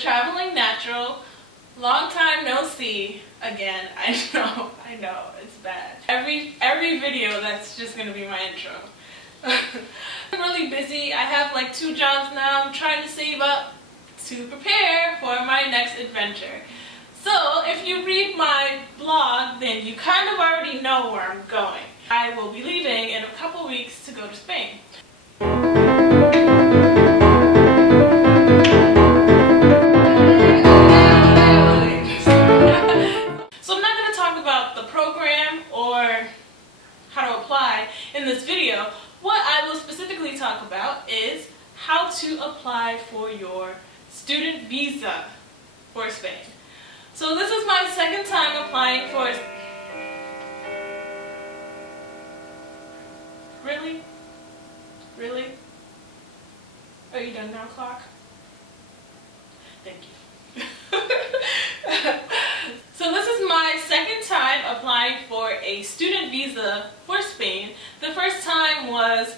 Traveling Natural. Long time no see again. I know, it's bad. Every video that's just gonna be my intro. I'm really busy. I have like 2 jobs now. I'm trying to save up to prepare for my next adventure. So if you read my blog, then you kind of already know where I'm going. I will be leaving in a couple weeks to go to Spain. In this video, what I will specifically talk about is how to apply for your student visa for Spain. So this is my second time applying for... Really? Really? Are you done now, clock? Thank you. So this is my second time applying for a student visa for Spain. The first time was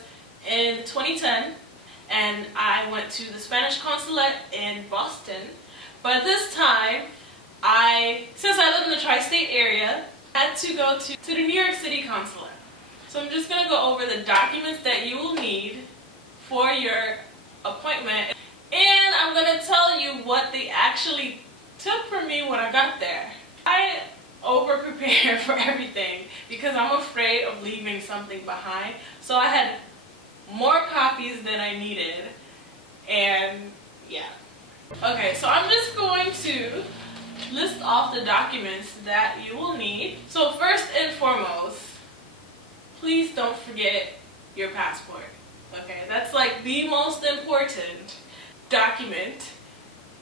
in 2010 and I went to the Spanish consulate in Boston. But this time, since I live in the tri-state area, I had to go to the New York City consulate. So I'm just going to go over the documents that you will need for your appointment. And I'm going to tell you what they actually took from me when I got there. I over-prepare for everything because I'm afraid of leaving something behind. So I had more copies than I needed, and yeah. Okay, so I'm just going to list off the documents that you will need. So first and foremost, please don't forget your passport. Okay, that's like the most important document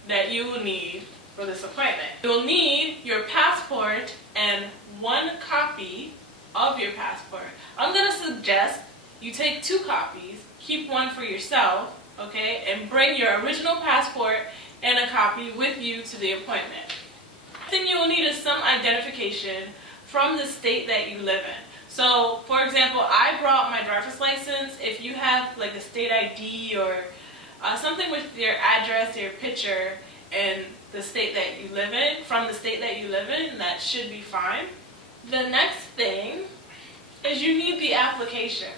that you will need for this appointment. You'll need your passport and 1 copy of your passport. I'm going to suggest you take 2 copies, keep 1 for yourself, okay, and bring your original passport and a copy with you to the appointment. Then you will need is some identification from the state that you live in. So, for example, I brought my driver's license. If you have like a state ID or something with your address, your picture, and the state that you live in, from the state that you live in, that should be fine. The next thing is you need the application.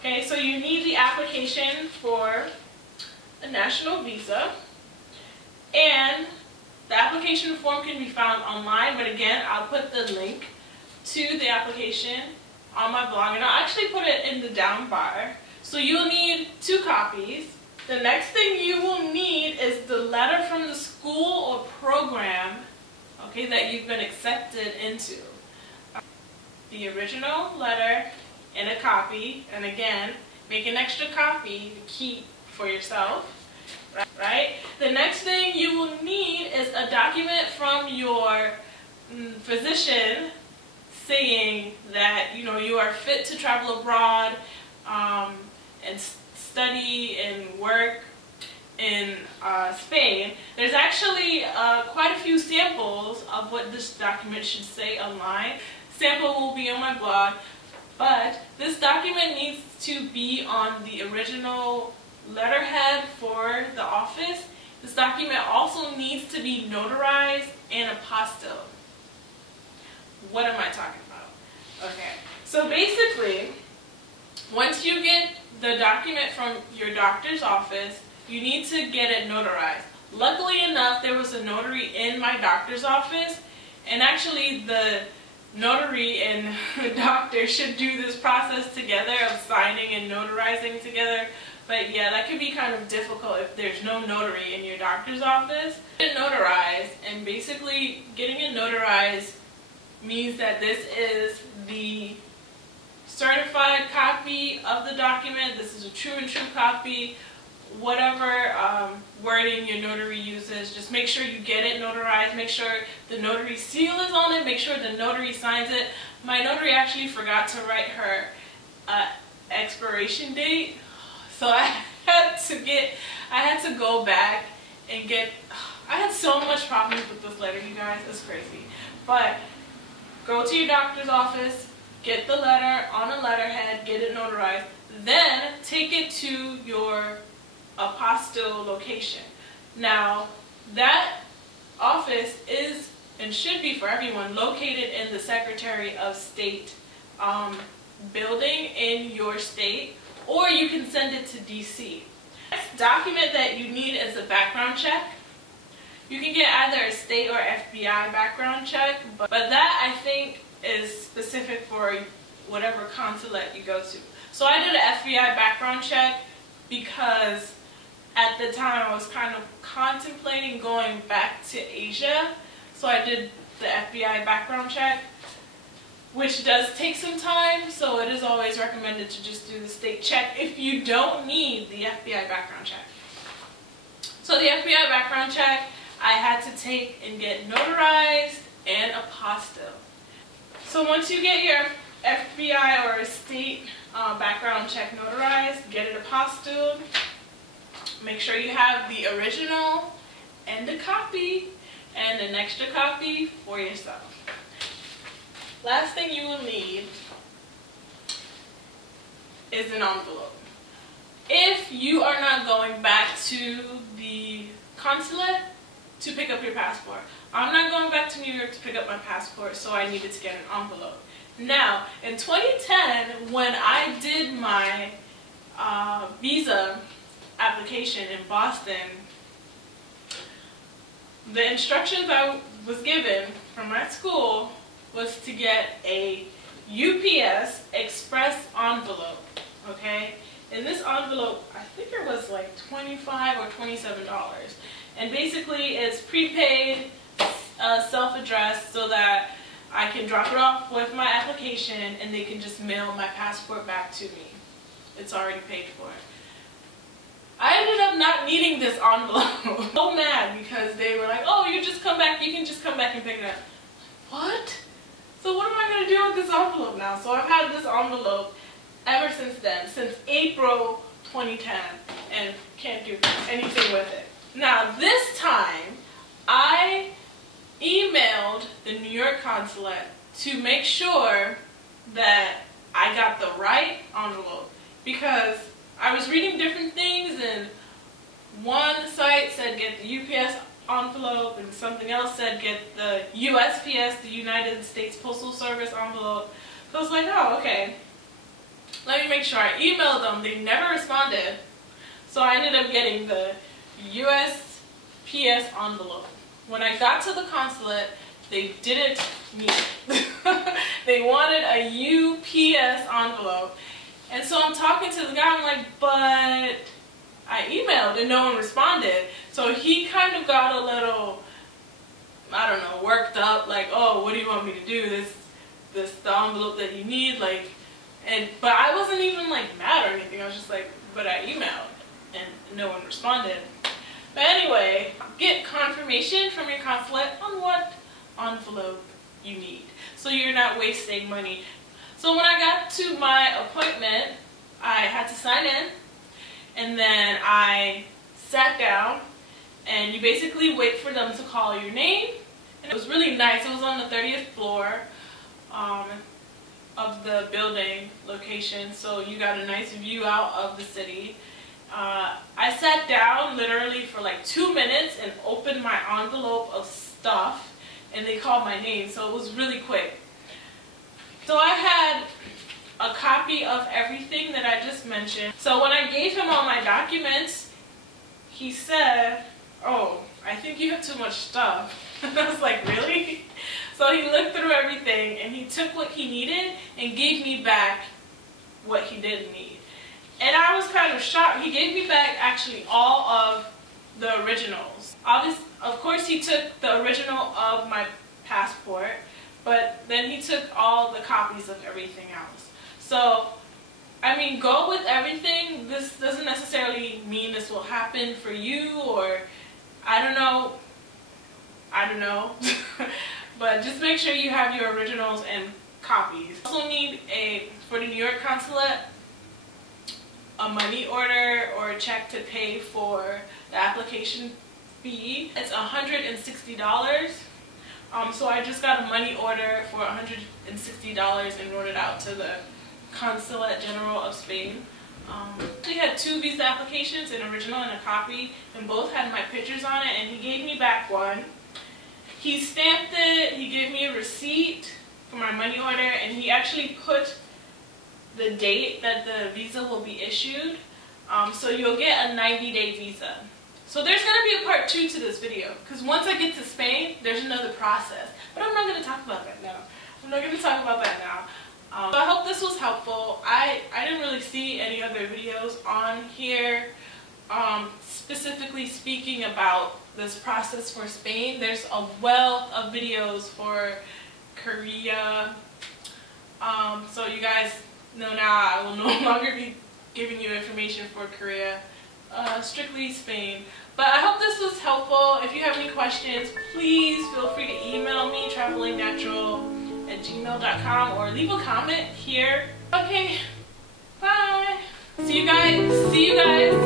Okay, so you need the application for a national visa, and the application form can be found online, but again, I'll put the link to the application on my blog, and I'll actually put it in the down bar. So you'll need 2 copies. The next thing you will need is the letter from the school or program, okay, that you've been accepted into. The original letter and a copy, and again, make an extra copy to keep for yourself, right? The next thing you will need is a document from your physician saying that you are fit to travel abroad and study and work in Spain. There's actually quite a few samples of what this document should say online. Sample will be on my blog, but this document needs to be on the original letterhead for the office. This document also needs to be notarized and apostilled. What am I talking about? Okay, so basically, once you get the document from your doctor's office, you need to get it notarized. Luckily enough, there was a notary in my doctor's office, and actually the notary and doctor should do this process together of signing and notarizing together. But yeah, that could be kind of difficult if there's no notary in your doctor's office. Get it notarized, and basically getting it notarized means that this is the certified copy of the document. This is a true and true copy. Whatever wording your notary uses, just make sure you get it notarized. Make sure the notary seal is on it. Make sure the notary signs it. My notary actually forgot to write her expiration date, so I had to go back and get. I had so much problems with this letter, you guys. It's crazy. But go to your doctor's office, get the letter on a letterhead, get it notarized, then take it to your apostille location. Now, that office is and should be for everyone located in the Secretary of State building in your state, or you can send it to DC. Next document that you need is a background check. You can get either a state or FBI background check, but that I think is specific for whatever consulate you go to. So I did an FBI background check because at the time I was kind of contemplating going back to Asia. So I did the FBI background check, which does take some time, so it is always recommended to just do the state check if you don't need the FBI background check. So the FBI background check I had to take and get notarized and apostilled. So once you get your FBI or state background check notarized, get it apostilled, make sure you have the original and a copy and an extra copy for yourself. Last thing you will need is an envelope. If you are not going back to the consulate to pick up your passport, I'm not going back to New York to pick up my passport, so I needed to get an envelope. Now, in 2010, when I did my visa application in Boston, the instructions I was given from my school was to get a UPS express envelope, okay? In this envelope, I think it was like $25 or $27. And basically it's prepaid, self-addressed, so that I can drop it off with my application and they can just mail my passport back to me. It's already paid for. I ended up not needing this envelope. So mad because they were like, oh, you just come back, you can just come back and pick it up. What? So what am I going to do with this envelope now? So I've had this envelope ever since then, since April 2010, and can't do anything with it. Now this time, I emailed the New York consulate to make sure that I got the right envelope, because I was reading different things, and one site said get the UPS envelope, and something else said get the USPS, the United States Postal Service envelope. So I was like, oh, okay, let me make sure. I emailed them, they never responded, so I ended up getting the USPS envelope. When I got to the consulate, they didn't need it. They wanted a UPS envelope. And so I'm talking to the guy, I'm like, but I emailed and no one responded. So he kind of got a little, I don't know, worked up, like, oh, what do you want me to do? This the envelope that you need, like, but I wasn't even like mad or anything. I was just like, but I emailed and no one responded. But anyway, get confirmation from your consulate on what envelope you need, so you're not wasting money. So when I got to my appointment, I had to sign in, and then I sat down, and you basically wait for them to call your name. And it was really nice. It was on the 30th floor of the building location, so you got a nice view out of the city. I sat down literally for like 2 minutes and opened my envelope of stuff, and they called my name, so it was really quick. So I had a copy of everything that I just mentioned. So when I gave him all my documents, he said, oh, I think you have too much stuff. And I was like, really? So he looked through everything and he took what he needed and gave me back what he didn't need. And I was kind of shocked. He gave me back actually all of the originals. Of course he took the original of my passport, but then he took all the copies of everything else. So, I mean, go with everything. This doesn't necessarily mean this will happen for you, or I don't know. But just make sure you have your originals and copies. You also need for the New York consulate, a money order or a check to pay for the application fee. It's $160. So I just got a money order for $160 and wrote it out to the Consulate General of Spain. We had 2 visa applications, an original and a copy, and both had my pictures on it, and he gave me back one. He stamped it, he gave me a receipt for my money order, and he actually put the date that the visa will be issued. So you'll get a 90-day visa. So there's going to be a part 2 to this video, because once I get to Spain, there's another process. But I'm not going to talk about that now. So I hope this was helpful. I didn't really see any other videos on here specifically speaking about this process for Spain. There's a wealth of videos for Korea. So you guys know now I will no longer be giving you information for Korea, strictly Spain. But I hope this was helpful. If you have any questions, please feel free to email me, travelingnatural@gmail.com, or leave a comment here. Okay, bye. See you guys.